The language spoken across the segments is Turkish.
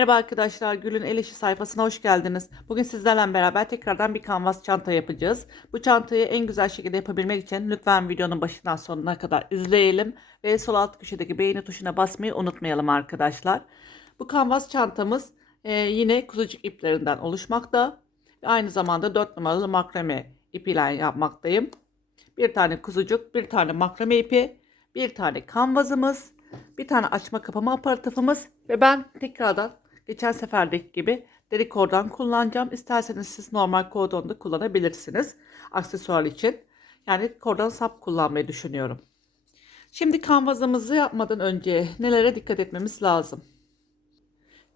Merhaba arkadaşlar, Gül'ün El İşi sayfasına hoş geldiniz. Bugün sizlerle beraber tekrardan bir kanvas çanta yapacağız. Bu çantayı en güzel şekilde yapabilmek için lütfen videonun başından sonuna kadar izleyelim. Ve sol alt köşedeki beğeni tuşuna basmayı unutmayalım arkadaşlar. Bu kanvas çantamız e, yine kuzucuk iplerinden oluşmakta. Ve aynı zamanda 4 numaralı makrame ipiyle yapmaktayım. Bir tane kuzucuk, bir tane makrame ipi, bir tane kanvazımız, bir tane açma kapama aparatifimiz ve ben tekrardan geçen seferdeki gibi deri kordon kullanacağım. İsterseniz siz normal kordon da kullanabilirsiniz aksesuar için. Yani kordon sap kullanmayı düşünüyorum. Şimdi kanvazımızı yapmadan önce nelere dikkat etmemiz lazım?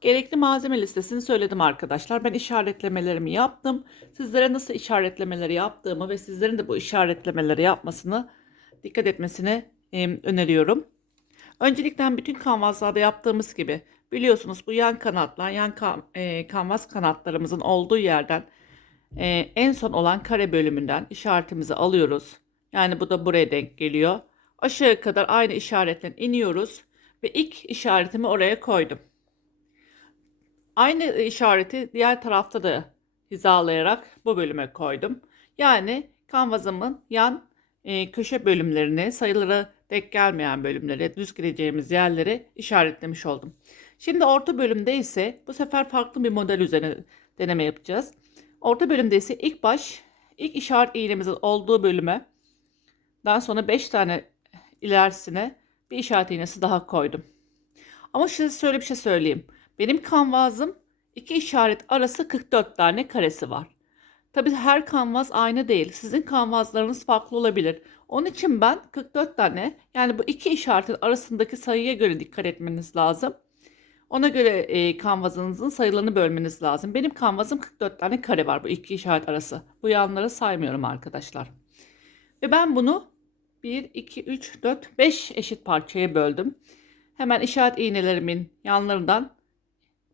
Gerekli malzeme listesini söyledim arkadaşlar. Ben işaretlemelerimi yaptım. Sizlere nasıl işaretlemeleri yaptığımı ve sizlerin de bu işaretlemeleri yapmasını dikkat etmesini öneriyorum. Öncelikle bütün kanvaslarda yaptığımız gibi biliyorsunuz bu yan kanatlar, yan kan, e, kanvas kanatlarımızın olduğu yerden e, en son olan kare bölümünden işaretimizi alıyoruz. Yani bu da buraya denk geliyor. Aşağı kadar aynı işaretten iniyoruz ve ilk işaretimi oraya koydum. Aynı işareti diğer tarafta da hizalayarak bu bölüme koydum. Yani kanvasımın yan e, köşe bölümlerini, sayıları denk gelmeyen bölümleri, düz gireceğimiz yerleri işaretlemiş oldum. Şimdi orta bölümde ise bu sefer farklı bir model üzerine deneme yapacağız. Orta bölümde ise ilk baş, ilk işaret iğnemizin olduğu bölüme daha sonra 5 tane ilerisine bir işaret iğnesi daha koydum. Ama size şöyle bir şey söyleyeyim. Benim kanvazım iki işaret arası 44 tane karesi var. Tabi her kanvaz aynı değil. Sizin kanvazlarınız farklı olabilir. Onun için ben 44 tane yani bu iki işaretin arasındaki sayıya göre dikkat etmeniz lazım. Ona göre e, kanvazınızın sayılarını bölmeniz lazım. Benim kanvazım 44 tane kare var bu iki işaret arası. Bu yanları saymıyorum arkadaşlar. Ve ben bunu 1, 2, 3, 4, 5 eşit parçaya böldüm. Hemen işaret iğnelerimin yanlarından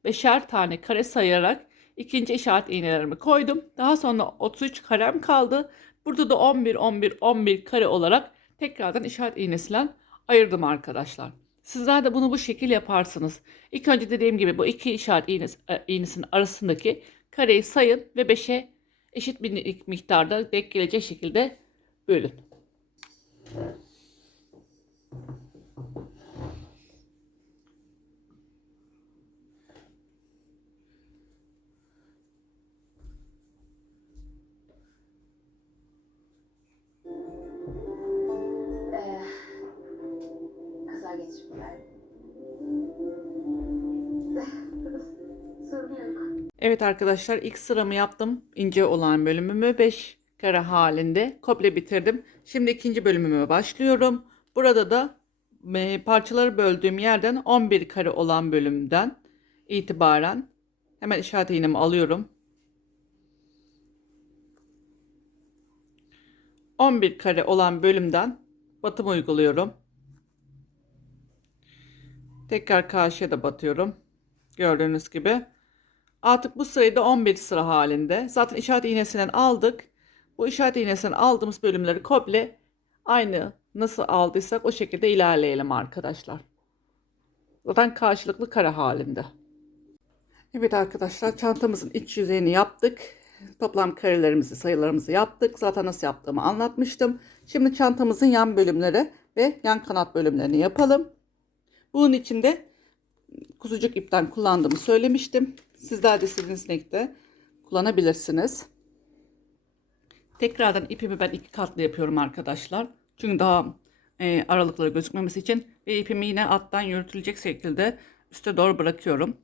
beşer tane kare sayarak ikinci işaret iğnelerimi koydum. Daha sonra 33 karem kaldı. Burada da 11 11 11 kare olarak tekrardan işaret iğnesiyle ayırdım arkadaşlar. Sizler de bunu bu şekil yaparsınız. İlk önce dediğim gibi bu iki işaret e, iğnesinin arasındaki kareyi sayın ve 5'e eşit bir miktarda denk gelecek şekilde bölün. Evet arkadaşlar ilk sıramı yaptım. ince olan bölümümü 5 kare halinde komple bitirdim. Şimdi ikinci bölümüme başlıyorum. Burada da e, parçaları böldüğüm yerden 11 kare olan bölümden itibaren hemen işaret iğnemi alıyorum. 11 kare olan bölümden batım uyguluyorum. Tekrar karşıya da batıyorum. Gördüğünüz gibi. Artık bu sırayı da 11 sıra halinde. Zaten işaret iğnesinden aldık. Bu işaret iğnesinden aldığımız bölümleri komple aynı nasıl aldıysak o şekilde ilerleyelim arkadaşlar. Zaten karşılıklı kare halinde. Evet arkadaşlar çantamızın iç yüzeyini yaptık. Toplam karelerimizi sayılarımızı yaptık. Zaten nasıl yaptığımı anlatmıştım. Şimdi çantamızın yan bölümleri ve yan kanat bölümlerini yapalım. Bunun için de kuzucuk ipten kullandığımı söylemiştim. Sizler de sivrisinekte kullanabilirsiniz. Tekrardan ipimi ben iki katlı yapıyorum arkadaşlar. Çünkü daha e, aralıkları gözükmemesi için ve ipimi yine alttan yürütülecek şekilde üste doğru bırakıyorum.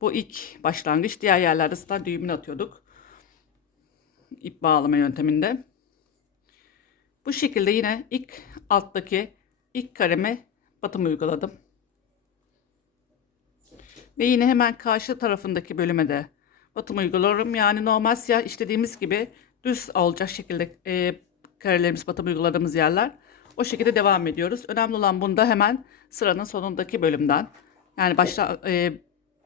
Bu ilk başlangıç. Diğer yerlerde zaten düğümünü atıyorduk. İp bağlama yönteminde. Bu şekilde yine ilk alttaki ilk kareme batım uyguladım. Ve yine hemen karşı tarafındaki bölüme de batım uyguluyorum. Yani normal siyah işlediğimiz gibi düz olacak şekilde e, karelerimiz batım uyguladığımız yerler. O şekilde devam ediyoruz. Önemli olan bunda hemen sıranın sonundaki bölümden. Yani başla, e,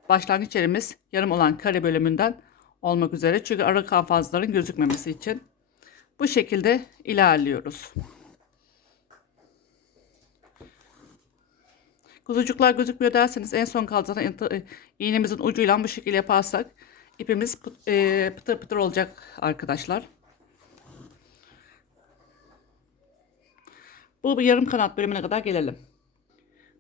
başlangıç yerimiz yarım olan kare bölümünden olmak üzere. Çünkü ara kanfazların gözükmemesi için. Bu şekilde ilerliyoruz. Kuzucuklar gözükmüyor derseniz en son kaldı zaten iğnemizin ucuyla bu şekilde yaparsak ipimiz e, pıtır pıtır olacak arkadaşlar. Bu yarım kanat bölümüne kadar gelelim.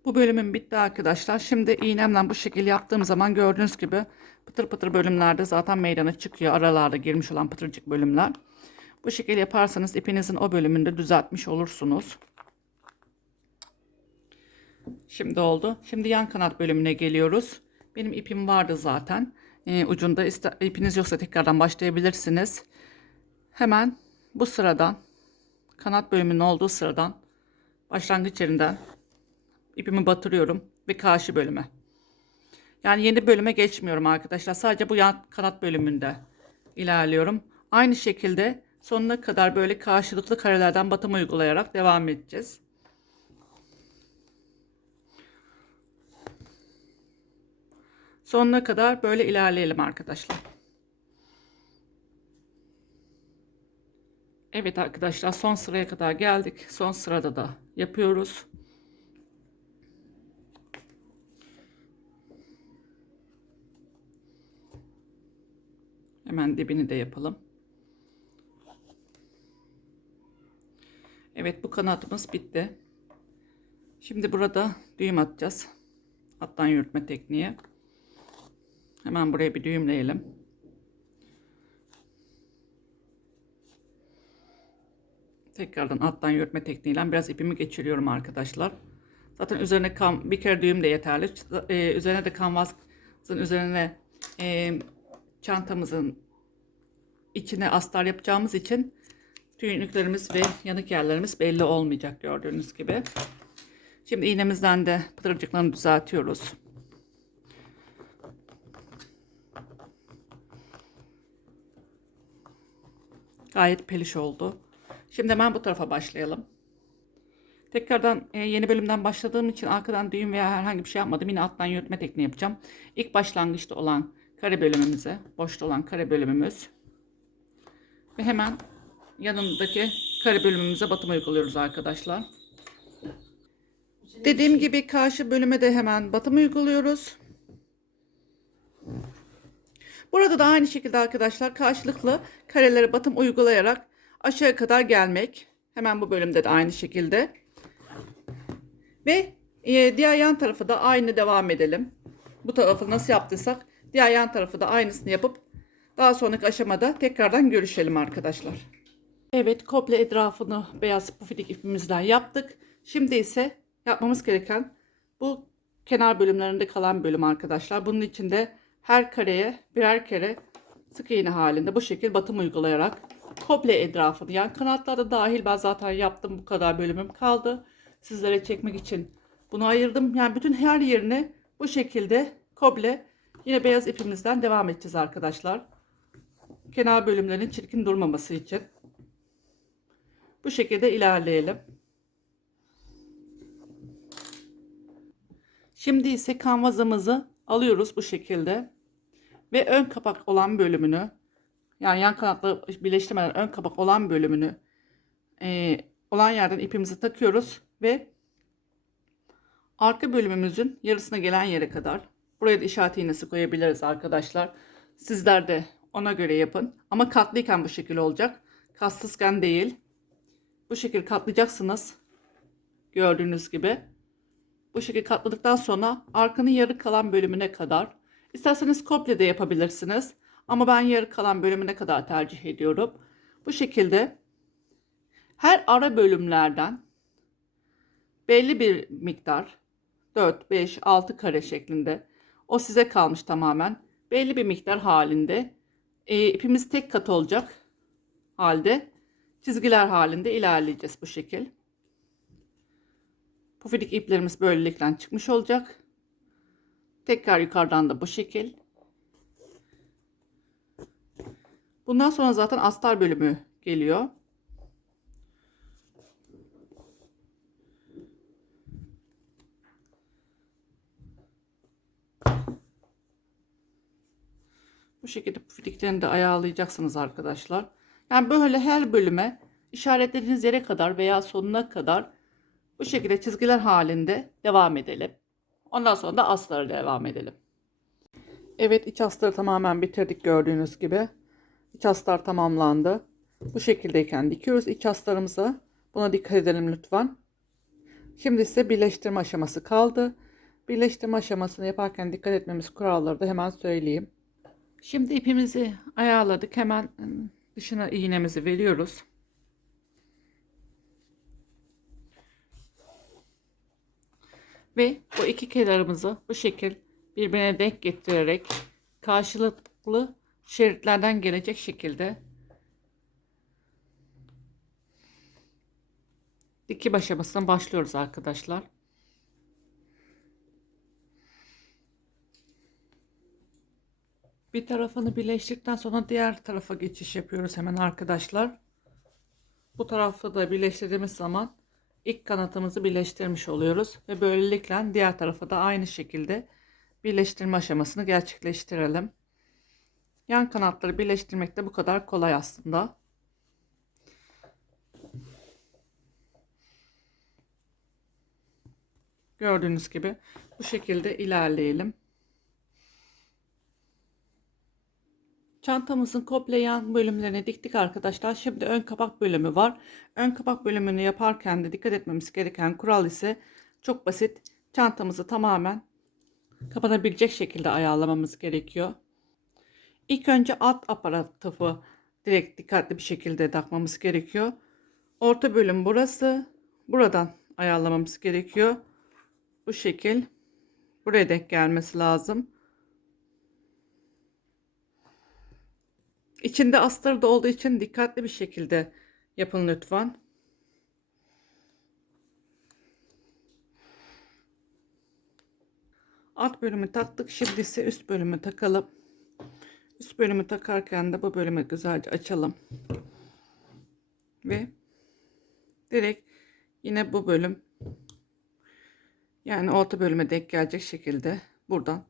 Bu bölümüm bitti arkadaşlar. Şimdi iğnemle bu şekilde yaptığım zaman gördüğünüz gibi pıtır pıtır bölümlerde zaten meydana çıkıyor. Aralarda girmiş olan pıtırcık bölümler. Bu şekilde yaparsanız ipinizin o bölümünde düzeltmiş olursunuz. Şimdi oldu. Şimdi yan kanat bölümüne geliyoruz. Benim ipim vardı zaten. Ee, ucunda ipiniz yoksa tekrardan başlayabilirsiniz. Hemen bu sıradan kanat bölümünün olduğu sıradan başlangıç yerinden ipimi batırıyorum ve karşı bölüme. Yani yeni bölüme geçmiyorum arkadaşlar. Sadece bu yan kanat bölümünde ilerliyorum. Aynı şekilde sonuna kadar böyle karşılıklı karelerden batım uygulayarak devam edeceğiz. Sonuna kadar böyle ilerleyelim arkadaşlar. Evet arkadaşlar son sıraya kadar geldik. Son sırada da yapıyoruz. Hemen dibini de yapalım. Evet bu kanatımız bitti. Şimdi burada düğüm atacağız. Alttan yürütme tekniği. Hemen buraya bir düğümleyelim. Tekrardan alttan yürütme tekniğiyle biraz ipimi geçiriyorum arkadaşlar. Zaten üzerine kam bir kere düğüm de yeterli. Ee, üzerine de kanvasın üzerine e, çantamızın içine astar yapacağımız için tüylüklerimiz ve yanık yerlerimiz belli olmayacak gördüğünüz gibi. Şimdi iğnemizden de pıtırcıklarını düzeltiyoruz. Gayet peliş oldu. Şimdi hemen bu tarafa başlayalım. Tekrardan e, yeni bölümden başladığım için arkadan düğüm veya herhangi bir şey yapmadım. Yine alttan yürütme tekniği yapacağım. İlk başlangıçta olan kare bölümümüze, boşta olan kare bölümümüz ve hemen yanındaki kare bölümümüze batım uyguluyoruz arkadaşlar. Dediğim gibi karşı bölüme de hemen batım uyguluyoruz. Burada da aynı şekilde arkadaşlar karşılıklı karelere batım uygulayarak aşağı kadar gelmek. Hemen bu bölümde de aynı şekilde. Ve e, diğer yan tarafı da aynı devam edelim. Bu tarafı nasıl yaptıysak diğer yan tarafı da aynısını yapıp daha sonraki aşamada tekrardan görüşelim arkadaşlar. Evet komple etrafını beyaz pufidik ipimizden yaptık. Şimdi ise yapmamız gereken bu kenar bölümlerinde kalan bölüm arkadaşlar. Bunun içinde her kareye birer kere sık iğne halinde bu şekilde batım uygulayarak komple etrafını yani kanatlarda dahil ben zaten yaptım bu kadar bölümüm kaldı. Sizlere çekmek için bunu ayırdım. Yani bütün her yerini bu şekilde komple yine beyaz ipimizden devam edeceğiz arkadaşlar. Kenar bölümlerin çirkin durmaması için. Bu şekilde ilerleyelim. Şimdi ise kanvazımızı alıyoruz bu şekilde. Ve ön kapak olan bölümünü yani yan kanatla birleştirmeden ön kapak olan bölümünü e, olan yerden ipimizi takıyoruz ve arka bölümümüzün yarısına gelen yere kadar buraya da işaret iğnesi koyabiliriz arkadaşlar. Sizler de ona göre yapın. Ama katlıyken bu şekilde olacak. Kassızken değil. Bu şekilde katlayacaksınız. Gördüğünüz gibi. Bu şekilde katladıktan sonra arkanın yarı kalan bölümüne kadar. İsterseniz komple de yapabilirsiniz. Ama ben yarı kalan bölümüne kadar tercih ediyorum. Bu şekilde her ara bölümlerden belli bir miktar 4, 5, 6 kare şeklinde o size kalmış tamamen. Belli bir miktar halinde e, ipimiz tek kat olacak halde çizgiler halinde ilerleyeceğiz bu şekil. Pufidik iplerimiz böylelikle çıkmış olacak. Tekrar yukarıdan da bu şekil. Bundan sonra zaten astar bölümü geliyor. Bu şekilde pufidiklerini de ayarlayacaksınız arkadaşlar. Yani böyle her bölüme işaretlediğiniz yere kadar veya sonuna kadar bu şekilde çizgiler halinde devam edelim. Ondan sonra da astarı devam edelim. Evet iç astarı tamamen bitirdik gördüğünüz gibi. İç astar tamamlandı. Bu şekildeyken dikiyoruz iç astarımızı. Buna dikkat edelim lütfen. Şimdi ise birleştirme aşaması kaldı. Birleştirme aşamasını yaparken dikkat etmemiz kuralları da hemen söyleyeyim. Şimdi ipimizi ayarladık. Hemen ım, dışına iğnemizi veriyoruz. Ve bu iki kenarımızı bu şekil birbirine denk getirerek karşılıklı şeritlerden gelecek şekilde dikim aşamasından başlıyoruz arkadaşlar. Bir tarafını birleştirdikten sonra diğer tarafa geçiş yapıyoruz hemen arkadaşlar. Bu tarafta da birleştirdiğimiz zaman ilk kanatımızı birleştirmiş oluyoruz ve böylelikle diğer tarafa da aynı şekilde birleştirme aşamasını gerçekleştirelim. Yan kanatları birleştirmek de bu kadar kolay aslında. Gördüğünüz gibi bu şekilde ilerleyelim. Çantamızın komple yan bölümlerini diktik arkadaşlar. Şimdi ön kapak bölümü var. Ön kapak bölümünü yaparken de dikkat etmemiz gereken kural ise çok basit. Çantamızı tamamen kapanabilecek şekilde ayarlamamız gerekiyor. İlk önce alt aparatifı direkt dikkatli bir şekilde takmamız gerekiyor. Orta bölüm burası. Buradan ayarlamamız gerekiyor. Bu şekil. Buraya denk gelmesi lazım. İçinde astarı da olduğu için dikkatli bir şekilde yapın lütfen. Alt bölümü taktık. Şimdi ise üst bölümü takalım. Üst bölümü takarken de bu bölümü güzelce açalım. Ve direkt yine bu bölüm yani orta bölüme denk gelecek şekilde buradan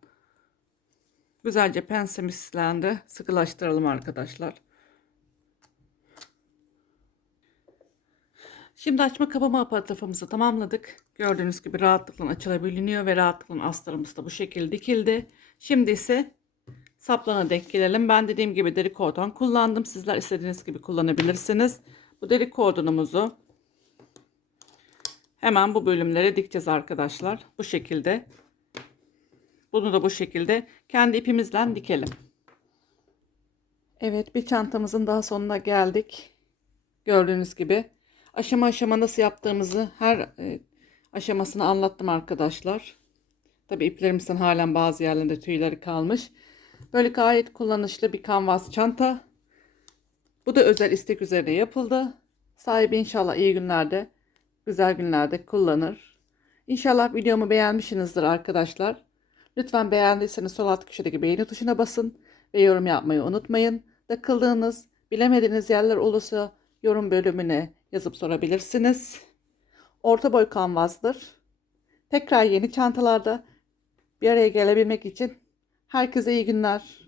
güzelce pensemizle sıkılaştıralım arkadaşlar. Şimdi açma kapama aparatifimizi tamamladık. Gördüğünüz gibi rahatlıkla açılabiliyor ve rahatlıkla astarımız da bu şekilde dikildi. Şimdi ise saplana denk gelelim. Ben dediğim gibi deri kordon kullandım. Sizler istediğiniz gibi kullanabilirsiniz. Bu deri kordonumuzu hemen bu bölümlere dikeceğiz arkadaşlar. Bu şekilde. Bunu da bu şekilde kendi ipimizle dikelim. Evet bir çantamızın daha sonuna geldik. Gördüğünüz gibi aşama aşama nasıl yaptığımızı her e, aşamasını anlattım arkadaşlar. Tabi iplerimizden halen bazı yerlerinde tüyleri kalmış. Böyle gayet kullanışlı bir kanvas çanta. Bu da özel istek üzerine yapıldı. Sahibi inşallah iyi günlerde, güzel günlerde kullanır. İnşallah videomu beğenmişsinizdir arkadaşlar. Lütfen beğendiyseniz sol alt köşedeki beğeni tuşuna basın ve yorum yapmayı unutmayın. Takıldığınız, bilemediğiniz yerler olursa yorum bölümüne yazıp sorabilirsiniz. Orta boy kanvastır. Tekrar yeni çantalarda bir araya gelebilmek için herkese iyi günler.